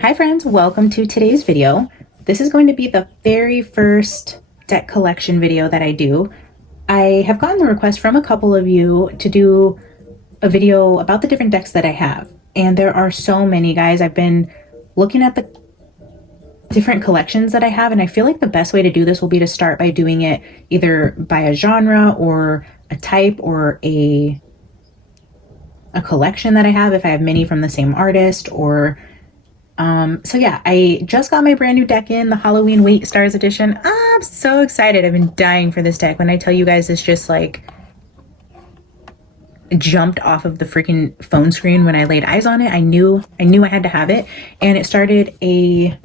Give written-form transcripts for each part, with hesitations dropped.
Hi friends, welcome to today's video. This is going to be the very first deck collection video that I do. I have gotten the request from a couple of you to do a video about the different decks that I have. And there are so many, guys. I've been looking at the different collections that I have, and I feel like the best way to do this will be to start by doing it either by a genre or a type or a collection that I have, if I have many from the same artist. Or so yeah, I just got my brand new deck in, the Halloween Wait Stars edition. I'm so excited. I've been dying for this deck. When I tell you guys, it's just like jumped off of the freaking phone screen when I laid eyes on it. I knew I had to have it. And it started a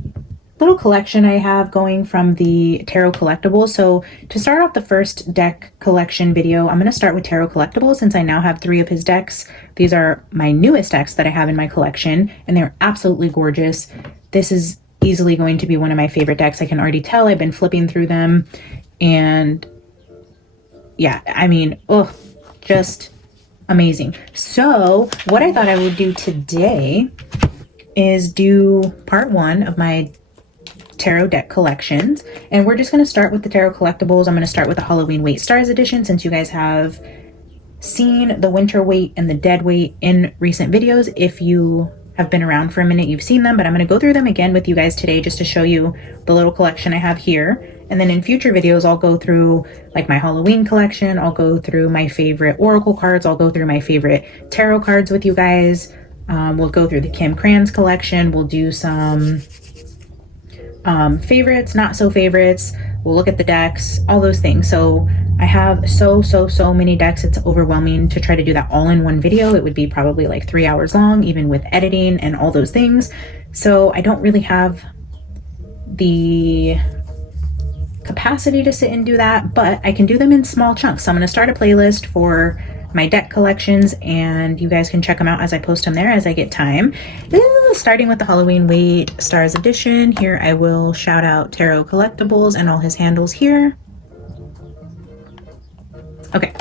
little collection I have going from the Tarot Collectibles. So to start off the first deck collection video, I'm going to start with Tarot Collectibles since I now have 3 of his decks. These are my newest decks that I have in my collection, and they're absolutely gorgeous. This is easily going to be one of my favorite decks. I can already tell. I've been flipping through them, and yeah, I mean, oh, just amazing. So what I thought I would do today is do part 1 of my tarot deck collections, and we're just going to start with the Tarot Collectibles. I'm going to start with the Halloween Wait Stars edition since you guys have seen the Winter Wait and the Dead Wait in recent videos. If you have been around for a minute, you've seen them, but I'm going to go through them again with you guys today just to show you the little collection I have here. And then in future videos, I'll go through like my Halloween collection. I'll go through my favorite Oracle cards. I'll go through my favorite tarot cards with you guys. We'll go through the Kim Kranz collection. We'll do some favorites, not so favorites. We'll look at the decks, all those things. So I have so many decks. It's overwhelming to try to do that all in one video. It would be probably like 3 hours long, even with editing and all those things. So I don't really have the capacity to sit and do that, but I can do them in small chunks. So I'm going to start a playlist for my deck collections, and you guys can check them out as I post them there as I get time. Starting with the Halloween Wait Stars edition, here I will shout out Tarot Collectibles and all his handles here. Okay,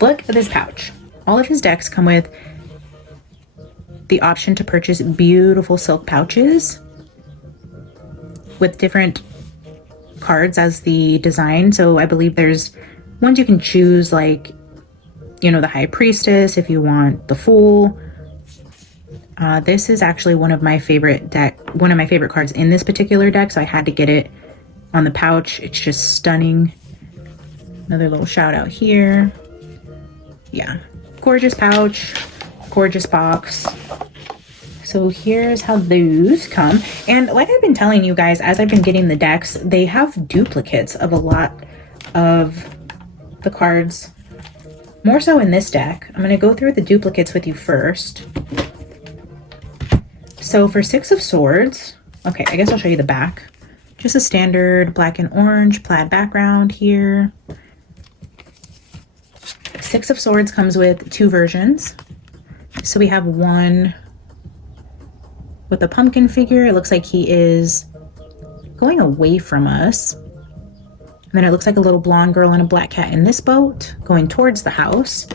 look at this pouch. All of his decks come with the option to purchase beautiful silk pouches with different cards as the design. So I believe there's ones you can choose, like, you know, the High Priestess, if you want the Fool. This is actually one of my favorite cards in this particular deck, so I had to get it on the pouch. It's just stunning. Another little shout out here. Yeah, gorgeous pouch, gorgeous box. So here's how those come. And like I've been telling you guys, as I've been getting the decks, they have duplicates of a lot of the cards. More so in this deck. I'm going to go through the duplicates with you first. So for 6 of Swords, okay, I guess I'll show you the back. Just a standard black and orange plaid background here. 6 of Swords comes with 2 versions. So we have one with a pumpkin figure. It looks like he is going away from us. And then it looks like a little blonde girl and a black cat in this boat going towards the house.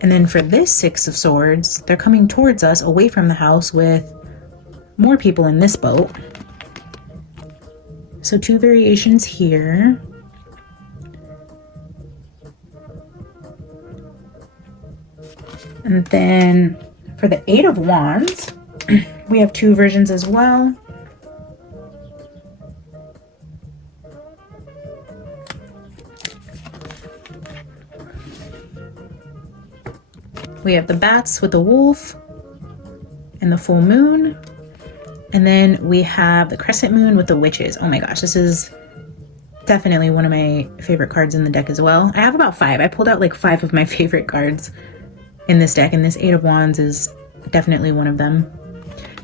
And then for this 6 of Swords, they're coming towards us away from the house with more people in this boat. So 2 variations here. And then for the 8 of Wands, we have 2 versions as well. We have the bats with the wolf and the full moon. And then we have the crescent moon with the witches. Oh my gosh, this is definitely one of my favorite cards in the deck as well. I have about 5. I pulled out like 5 of my favorite cards in this deck, and this 8 of Wands is definitely one of them.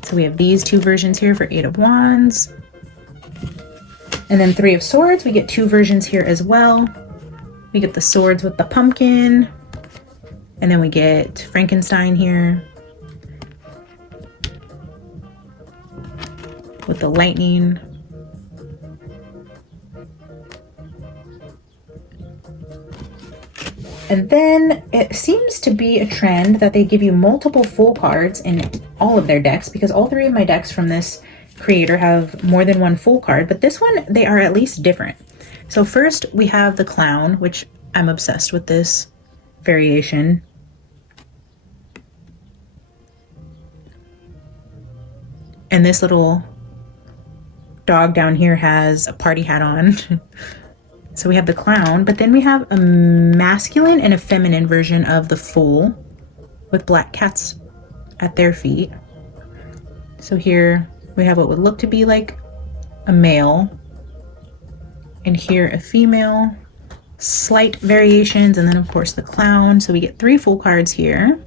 So we have these 2 versions here for 8 of Wands. And then 3 of Swords, we get 2 versions here as well. We get the swords with the pumpkin. And then we get Frankenstein here with the lightning. And then it seems to be a trend that they give you multiple full cards in all of their decks, because all three of my decks from this creator have more than one full card, but this one, they are at least different. So first we have the clown, which I'm obsessed with this variation. And this little dog down here has a party hat on. So we have the clown, but then we have a masculine and a feminine version of the fool with black cats at their feet. So here we have what would look to be like a male, and here a female, slight variations, and then of course the clown. So we get 3 full cards here.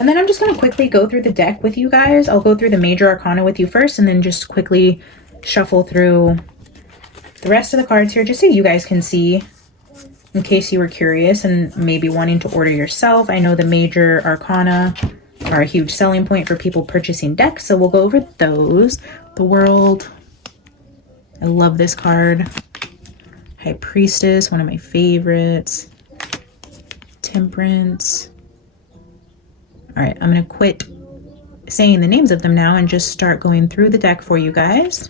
And then I'm just going to quickly go through the deck with you guys. I'll go through the major arcana with you first, and then just quickly shuffle through the rest of the cards here, just so you guys can see, in case you were curious and maybe wanting to order yourself. I know the major arcana are a huge selling point for people purchasing decks, so we'll go over those. The World, I love this card. High Priestess, one of my favorites. Temperance. All right, I'm gonna quit saying the names of them now and just start going through the deck for you guys.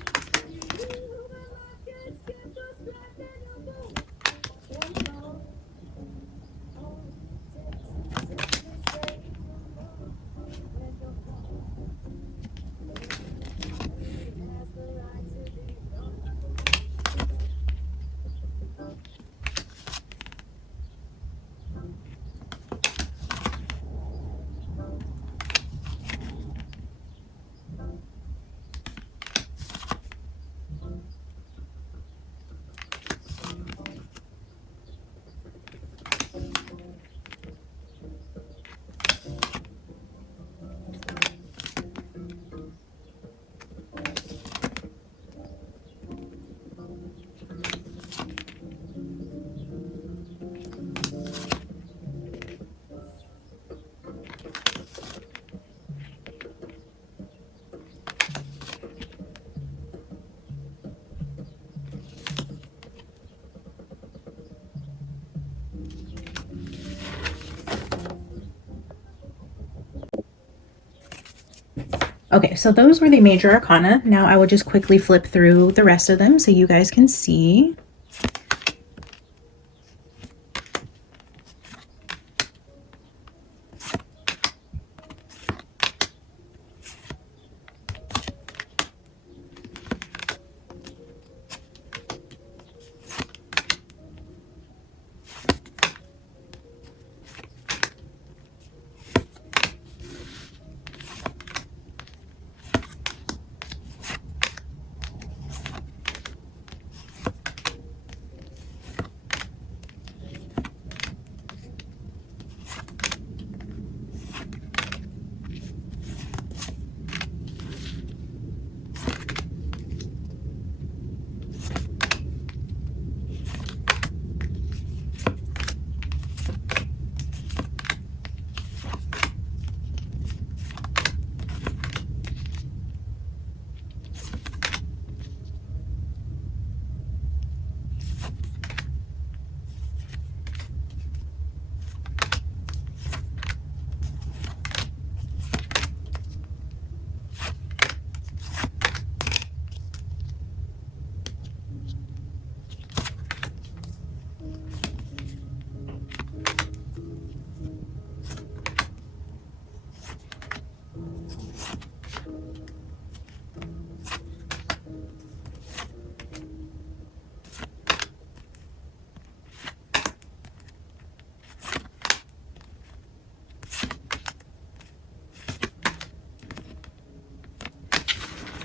Okay, so those were the major arcana. Now I will just quickly flip through the rest of them so you guys can see.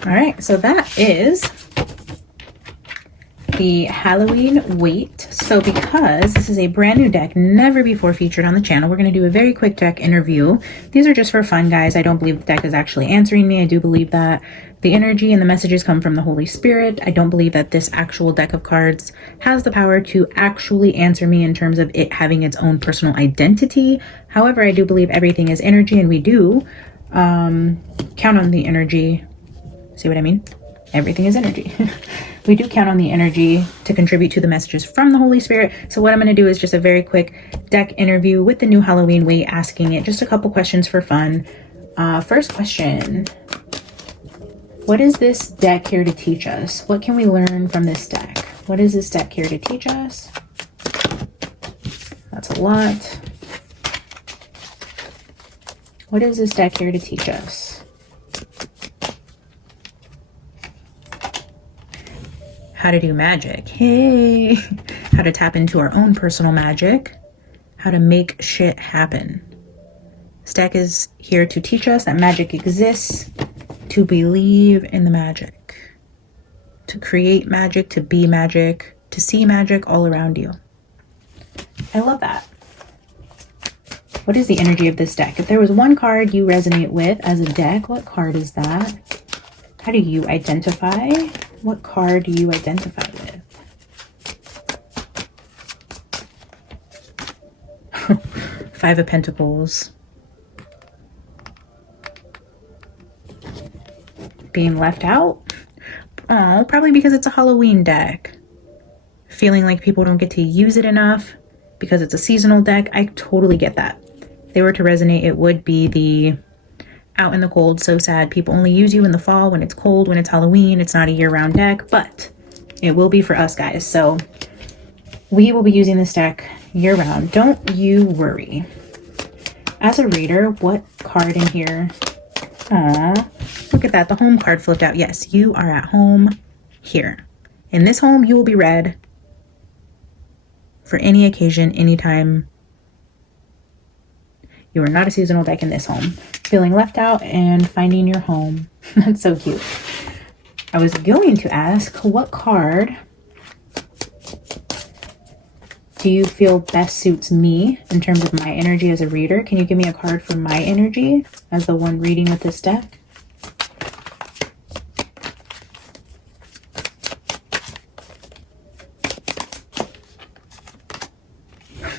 All right, so that is the Halloween wait. So because this is a brand new deck, never before featured on the channel, we're going to do a very quick deck interview. These are just for fun, guys. I don't believe the deck is actually answering me. I do believe that the energy and the messages come from the Holy Spirit. I don't believe that this actual deck of cards has the power to actually answer me in terms of it having its own personal identity. However, I do believe everything is energy, and we do count on the energy. See what I mean? Everything is energy. we do count on the energy to contribute to the messages from the Holy Spirit. So what I'm going to do is just a very quick deck interview with the new Halloween weight, asking it just a couple questions for fun. First question. What is this deck here to teach us? What can we learn from this deck? What is this deck here to teach us? That's a lot. What is this deck here to teach us? How to do magic. Hey! How to tap into our own personal magic. How to make shit happen. This deck is here to teach us that magic exists, to believe in the magic, to create magic, to be magic, to see magic all around you. I love that. What is the energy of this deck? If there was one card you resonate with as a deck, what card is that? How do you identify? What card do you identify with? Five of Pentacles. Being left out? Oh, probably because it's a Halloween deck. Feeling like people don't get to use it enough because it's a seasonal deck. I totally get that. If they were to resonate, it would be the out in the cold, so sad. People only use you in the fall when it's cold, when it's Halloween. It's not a year-round deck, but it will be for us guys. So we will be using this deck year-round. Don't you worry. As a reader, what card in here? Aw, look at that. The home card flipped out. Yes, you are at home here. In this home, you will be read for any occasion, anytime. You are not a seasonal deck in this home. Feeling left out and finding your home. That's so cute. I was going to ask, what card do you feel best suits me in terms of my energy as a reader? Can you give me a card for my energy as the one reading with this deck?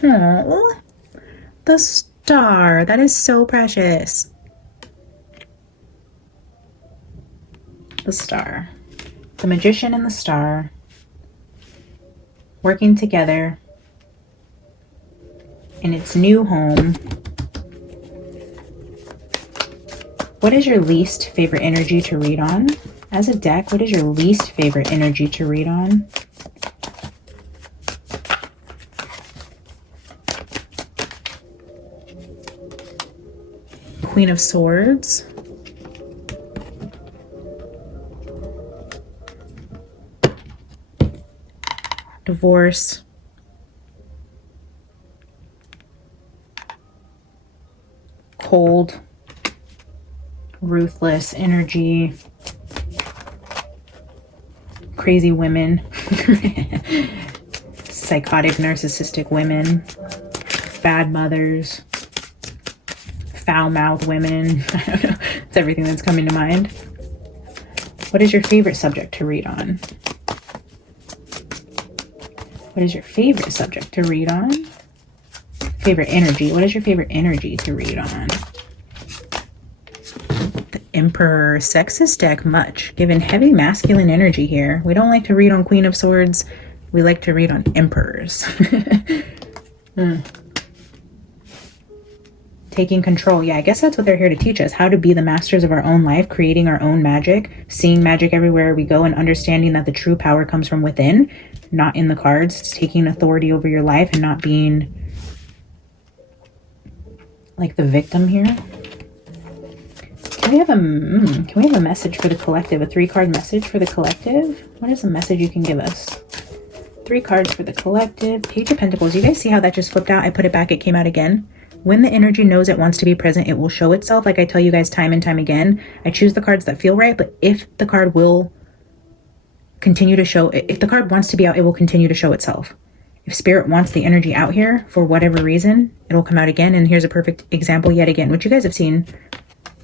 Oh, the star. That is so precious. The star. The magician and the star working together in its new home. What is your least favorite energy to read on? As a deck, what is your least favorite energy to read on? Queen of Swords. Divorce. Cold. Ruthless energy. Crazy women. Psychotic, narcissistic women. Bad mothers. Foul-mouthed women. I don't know. It's everything that's coming to mind. What is your favorite subject to read on? What is your favorite subject to read on? Favorite energy. What is your favorite energy to read on? The Emperor. Sexist deck much. Given heavy masculine energy here. We don't like to read on Queen of Swords. We like to read on Emperors. Taking control. Yeah, I guess that's what they're here to teach us. How to be the masters of our own life, creating our own magic, seeing magic everywhere we go, and understanding that the true power comes from within, not in the cards. It's taking authority over your life and not being like the victim here. Can we have a message for the collective? A 3-card message for the collective? What is the message you can give us? 3 cards for the collective. Page of Pentacles. You guys see how that just flipped out? I put it back. It came out again. When the energy knows it wants to be present, it will show itself. Like I tell you guys time and time again, I choose the cards that feel right, but if the card will continue to show, if the card wants to be out, it will continue to show itself. If spirit wants the energy out here for whatever reason, it'll come out again. And here's a perfect example yet again, which you guys have seen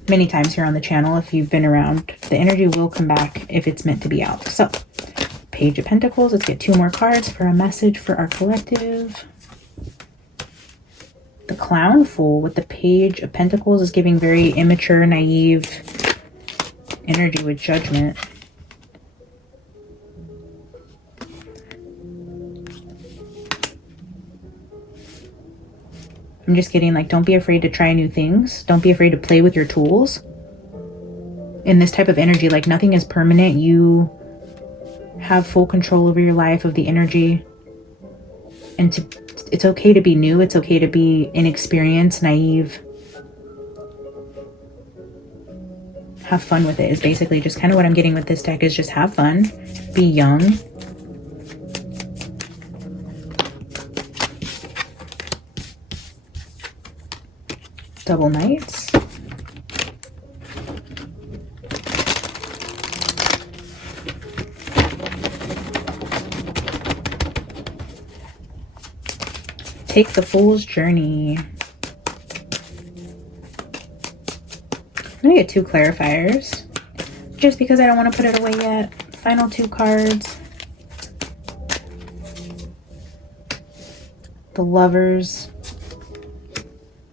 many times here on the channel if you've been around. The energy will come back if it's meant to be out. So, Page of Pentacles. Let's get 2 more cards for a message for our collective. The Clown Fool with the Page of Pentacles is giving very immature, naive energy with judgment. I'm just getting like, don't be afraid to try new things. Don't be afraid to play with your tools. In this type of energy, like nothing is permanent. You have full control over your life, of the energy. And it's okay to be new. It's okay to be inexperienced, naive. Have fun with it is basically just kind of what I'm getting with this deck, is just have fun. Be young. Double Knights. Take the Fool's Journey. I'm gonna get 2 clarifiers, just because I don't want to put it away yet. Final 2 cards. The Lovers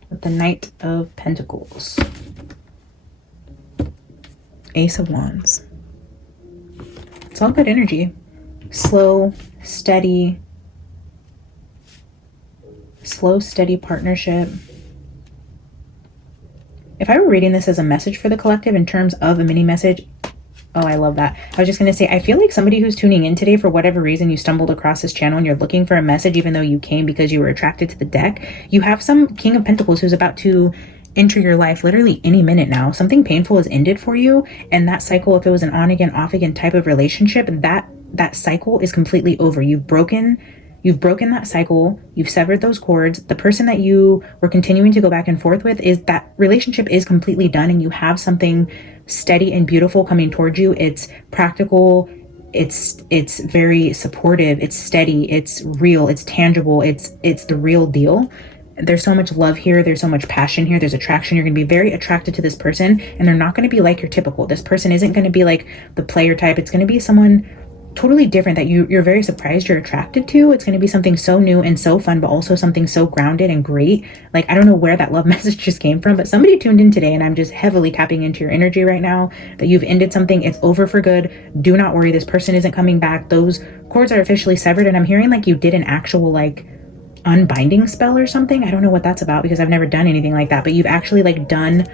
with the Knight of Pentacles. Ace of Wands. It's all good energy. Slow, steady partnership. If I were reading this as a message for the collective in terms of a mini message, oh, I love that. I was just going to say, I feel like somebody who's tuning in today, for whatever reason, you stumbled across this channel and you're looking for a message, even though you came because you were attracted to the deck. You have some King of Pentacles who's about to enter your life literally any minute now. Something painful has ended for you. And that cycle, if it was an on again, off again type of relationship, that cycle is completely over. You've broken that cycle. You've severed those cords. The person that you were continuing to go back and forth with, is that relationship is completely done, and you have something steady and beautiful coming towards you. It's practical. It's very supportive. It's steady. It's real. It's tangible. It's the real deal. There's so much love here. There's so much passion here. There's attraction. You're going to be very attracted to this person, and they're not going to be like your typical. This person isn't going to be like the player type. It's going to be someone totally different that you're very surprised you're attracted to. It's going to be something so new and so fun, but also something so grounded and great. Like, I don't know where that love message just came from, but somebody tuned in today, and I'm just heavily tapping into your energy right now, that you've ended something. It's over for good. Do not worry. This person isn't coming back. Those cords are officially severed. And I'm hearing like you did an actual like unbinding spell or something. I don't know what that's about, because I've never done anything like that, but you've actually like done,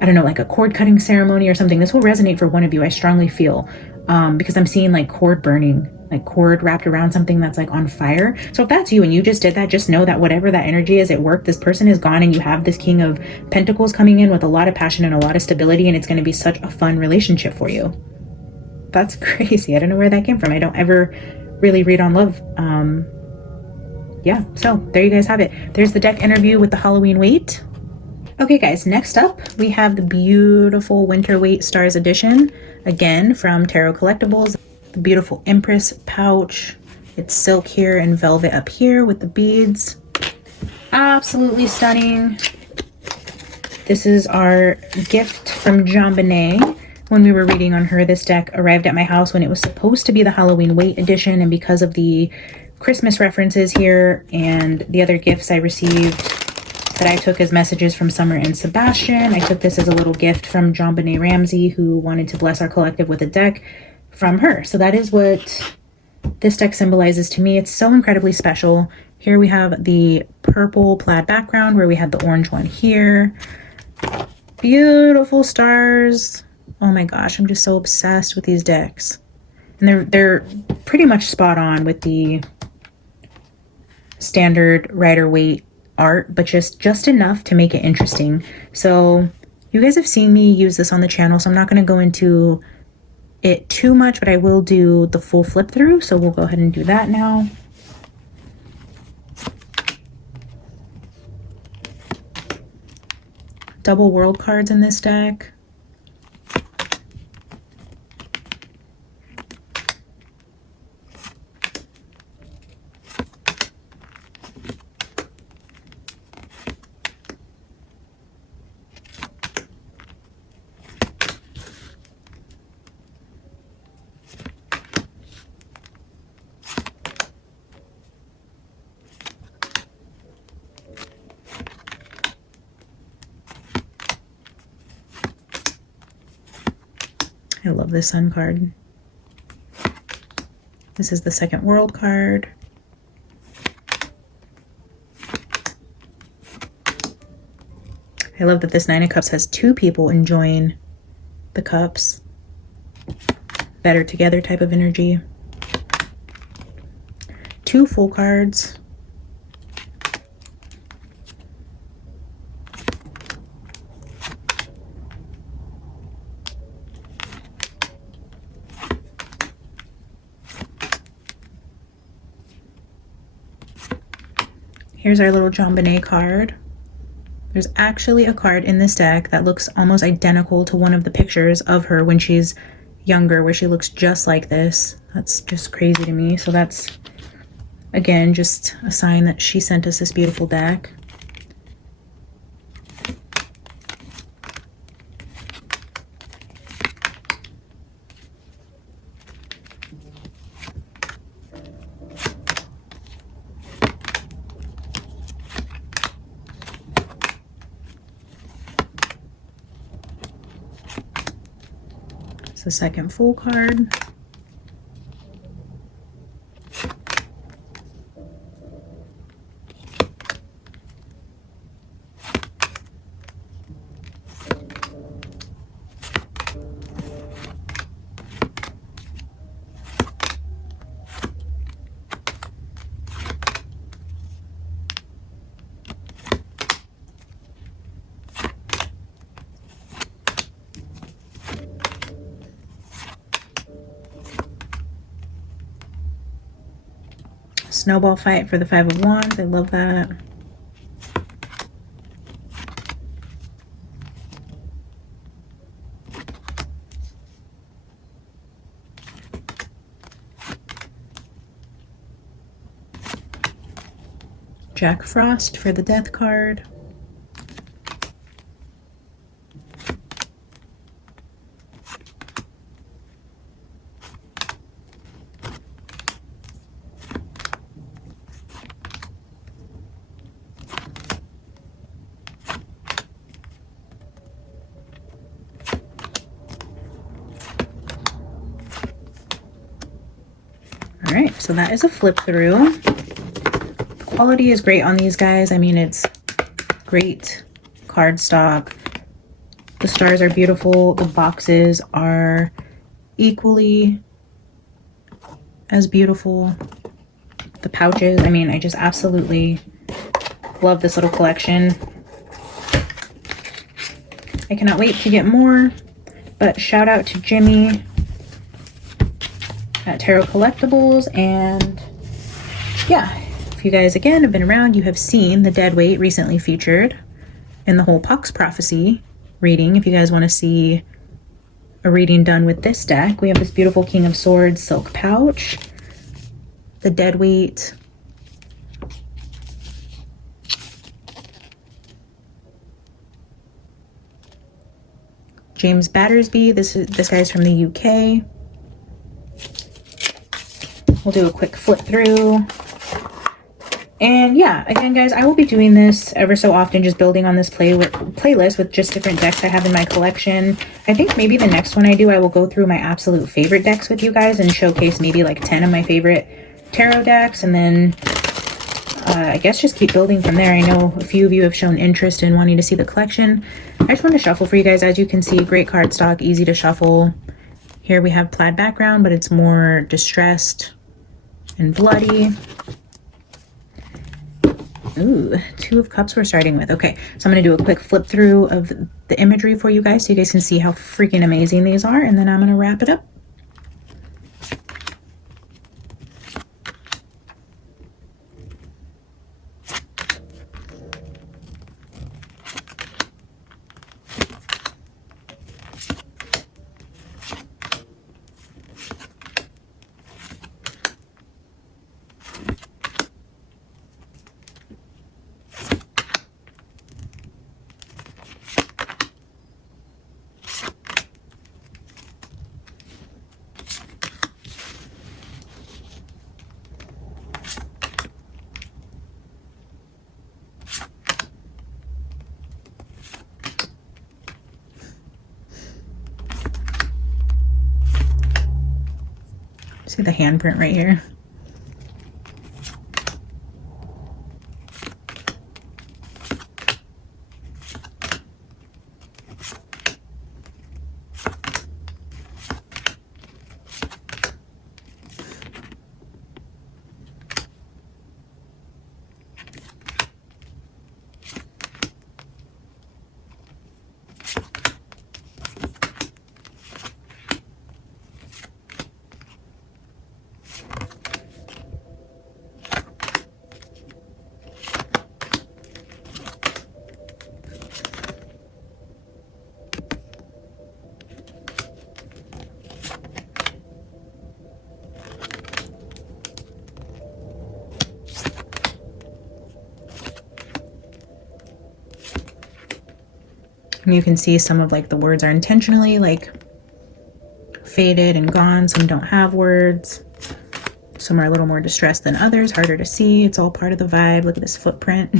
I don't know, like a cord cutting ceremony or something. This will resonate for one of you, I strongly feel, because I'm seeing like cord burning, like cord wrapped around something that's like on fire. So if that's you and you just did that, just know that whatever that energy is at work, this person is gone, and you have this King of Pentacles coming in with a lot of passion and a lot of stability, and it's going to be such a fun relationship for you. That's crazy. I don't know where that came from. I don't ever really read on love. Yeah, so there you guys have it. There's the deck interview with the Halloween weight. Okay guys, next up we have the beautiful Winter Weight Stars edition, again from Tarot Collectibles. The beautiful Empress Pouch. It's silk here and velvet up here with the beads. Absolutely stunning. This is our gift from JonBenet. When we were reading on her, this deck arrived at my house when it was supposed to be the Halloween weight edition, and because of the Christmas references here and the other gifts I received that I took as messages from Summer and Sebastian, I took this as a little gift from JonBenet Ramsey, who wanted to bless our collective with a deck from her. So that is what this deck symbolizes to me. It's so incredibly special. Here we have the purple plaid background where we had the orange one here. Beautiful stars. Oh my gosh, I'm just so obsessed with these decks. And they're pretty much spot on with the standard Rider-Waite art, but just enough to make it interesting. So you guys have seen me use this on the channel, so I'm not going to go into it too much, but I will do the full flip through. So we'll go ahead and do that now. Double world cards in this deck. I love this Sun card. This is the second world card. I love that this Nine of Cups has two people enjoying the cups. Better together type of energy. Two full cards. Here's our little JonBenet card. There's actually a card in this deck that looks almost identical to one of the pictures of her when she's younger, where she looks just like this. That's just crazy to me. So that's, again, just a sign that she sent us this beautiful deck. The second full card. Snowball fight for the Five of Wands. I love that. Jack Frost for the Death card. All right, so that is a flip through. The quality is great on these guys. I mean, it's great cardstock. The stars are beautiful. The boxes are equally as beautiful. The pouches, I mean, I just absolutely love this little collection. I cannot wait to get more, but shout out to Jimmy at Tarot Collectibles. And yeah, if you guys again have been around, you have seen the deadweight recently featured in the whole Puck's Prophecy reading. If you guys want to see a reading done with this deck, we have this beautiful King of Swords silk pouch, the deadweight, James Battersby. This guy's from the UK. We'll do a quick flip through. And yeah, again, guys, I will be doing this ever so often, just building on this playlist with just different decks I have in my collection. I think maybe the next one I do, I will go through my absolute favorite decks with you guys and showcase maybe like 10 of my favorite tarot decks. And then I guess just keep building from there. I know a few of you have shown interest in wanting to see the collection. I just want to shuffle for you guys. As you can see, great cardstock, easy to shuffle. Here we have plaid background, but it's more distressed and bloody. Ooh, Two of Cups we're starting with. Okay, so I'm going to do a quick flip through of the imagery for you guys so you guys can see how freaking amazing these are, and then I'm going to wrap it up. See the handprint right here. And you can see some of like the words are intentionally like faded and gone. Some don't have words. Some are a little more distressed than others, harder to see. It's all part of the vibe. Look at this footprint.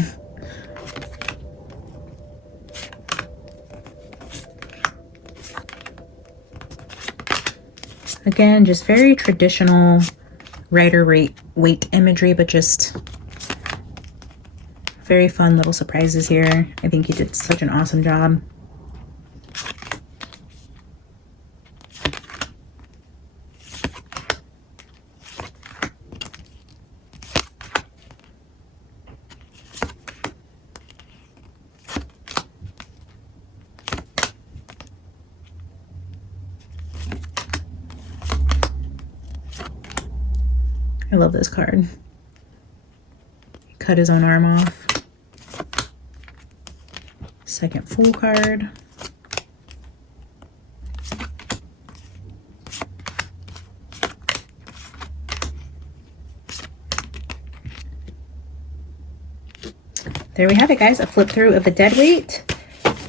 Again, just very traditional Rider-Waite imagery, but just very fun little surprises here. I think he did such an awesome job. I love this card. He cut his own arm off. Second full card. There we have it, guys, a flip through of the deadweight.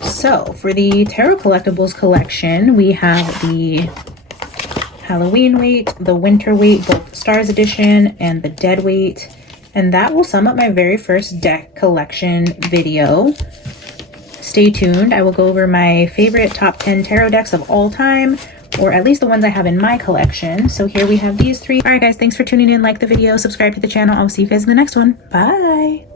So for the Tarot Collectibles collection, we have the Halloween weight, the winter weight, both Stars edition, and the dead weight. And that will sum up my very first deck collection video. Stay tuned. I will go over my favorite top 10 tarot decks of all time, or at least the ones I have in my collection. So here we have these three. All right, guys, thanks for tuning in. Like the video, subscribe to the channel. I'll see you guys in the next one. Bye.